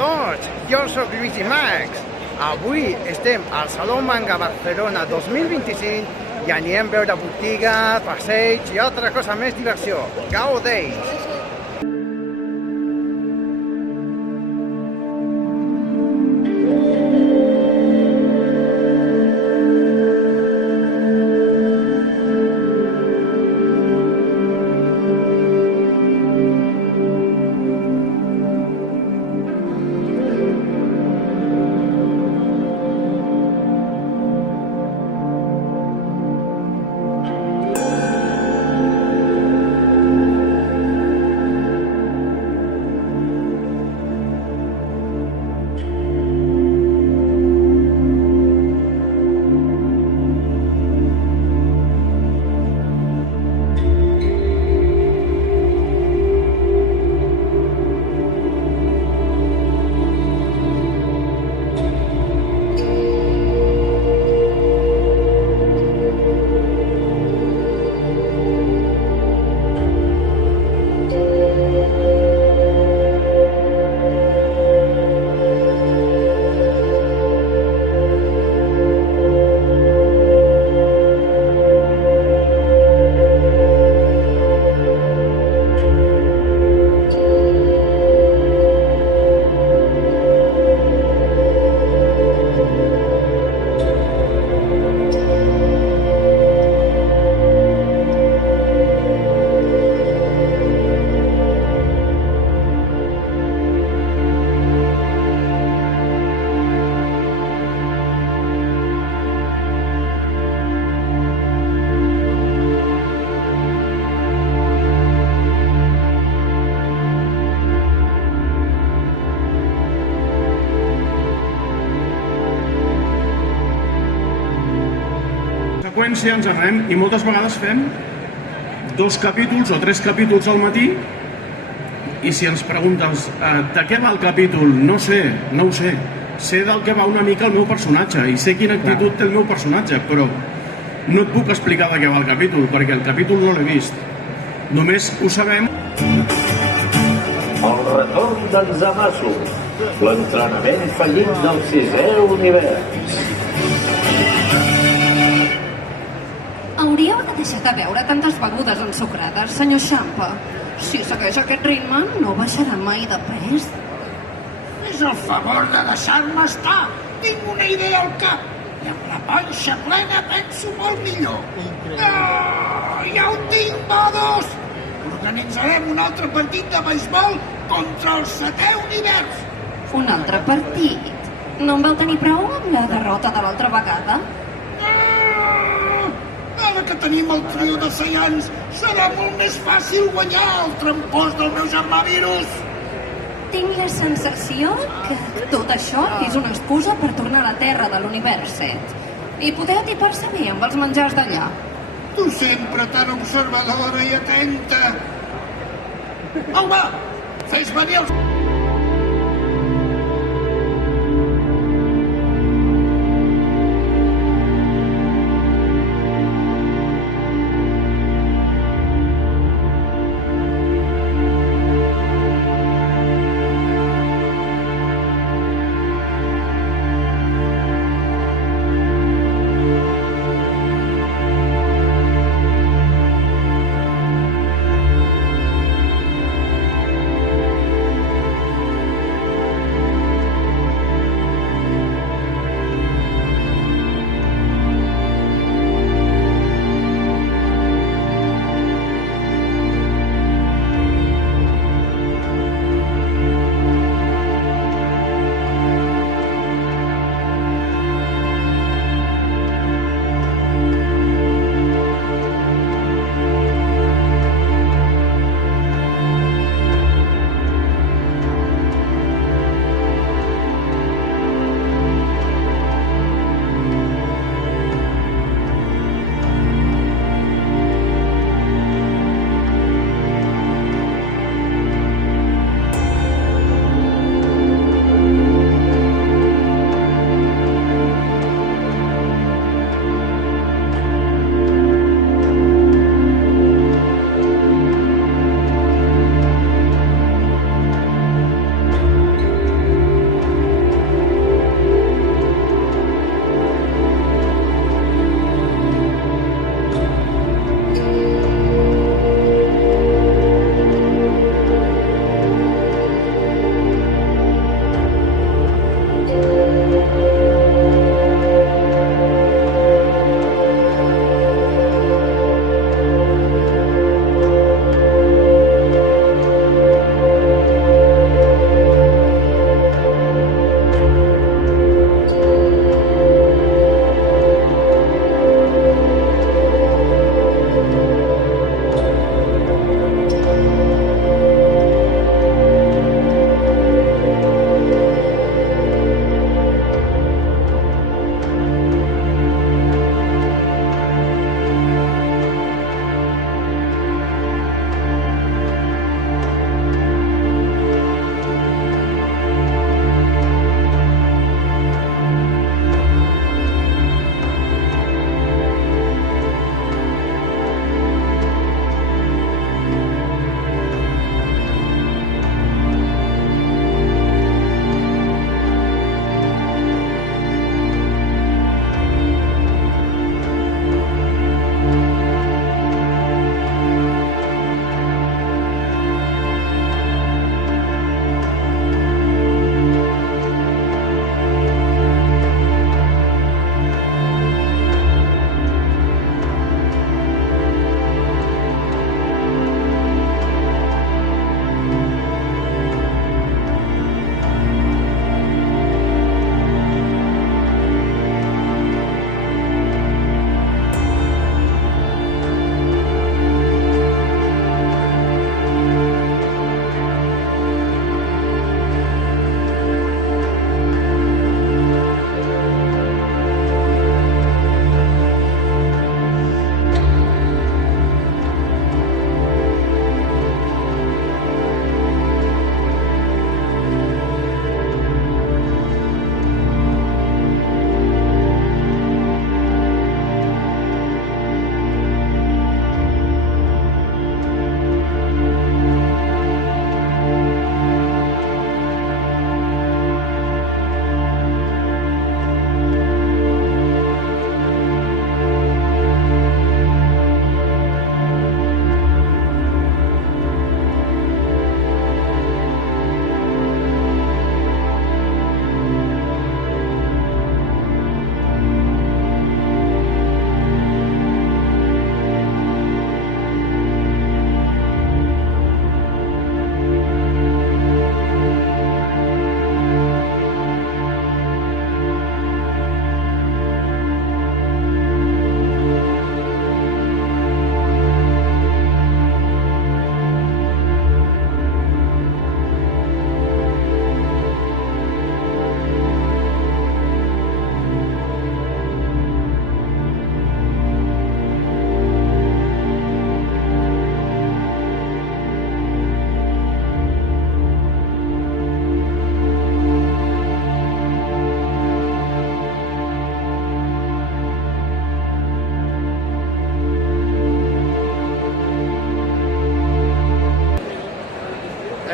tots, jo sóc Lluís i Max. Avui estem al Saló Manga Barcelona 2025 i anirem a veure botigues, passeig i altra cosa més diversió. Gaudeix! Seqüència ens anem i moltes vegades fem 2 capítols o 3 capítols al matí i si ens preguntes de què va el capítol, no ho sé. Sé del que va una mica el meu personatge i sé quina actitud té el meu personatge, però no et puc explicar de què va el capítol perquè el capítol no l'he vist. Només ho sabem. El retorn d'en Zamasu, l'entrenament fallit del 6è univers. Hauríeu de deixar de beure tantes begudes ensucrades, senyor Champa. Si segueix aquest ritme, no baixarà mai de pes. Fes el favor de deixar-me estar. Tinc una idea al cap. I amb la panxa plena penso molt millor. Ja ho tinc, modos! Organitzarem un altre partit de beisbol contra el 7è univers. Un altre partit? No en vau tenir prou amb la derrota de l'altra vegada? Ara que tenim el trio de Saiyans, serà molt més fàcil guanyar el trampós del meu germà Virus. Tinc la sensació que tot això és una excusa per tornar a la Terra de l'univers 7. I poder atipar-se bé amb els menjars d'allà. Tu sempre tan observadora i atenta. Au, va, fes venir els...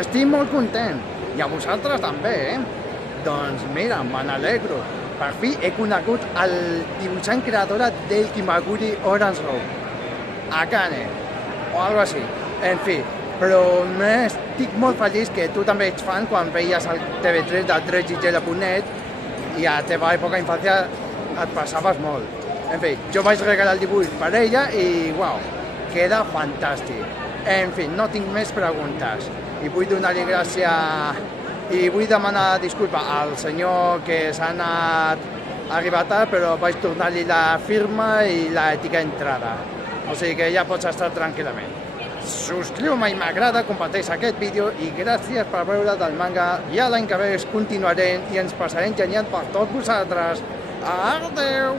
estic molt content. I a vosaltres també, Doncs mira, me n'alegro. Per fi he conegut el dibuixant creadora del Kimaguri Orange Road, Akane, o algo així. En fi, però estic molt feliç que tu també ets fan quan veies el TV3 de dredgigela.net i a la teva època infància et passaves molt. En fi, jo vaig regalar el dibuix per ella i, uau, queda fantàstic. En fi, no tinc més preguntes i vull donar-li gràcies i vull demanar disculpa al senyor que s'ha arribat tard, però vaig tornar-li la firma i l'ètica entrada. O sigui que ja pots estar tranquil·lament. Subscriu-me i m'agrada, comparteix aquest vídeo i gràcies per veure del manga. Ja l'any que ve continuarem i ens passarem genial per tots vosaltres. Adeu!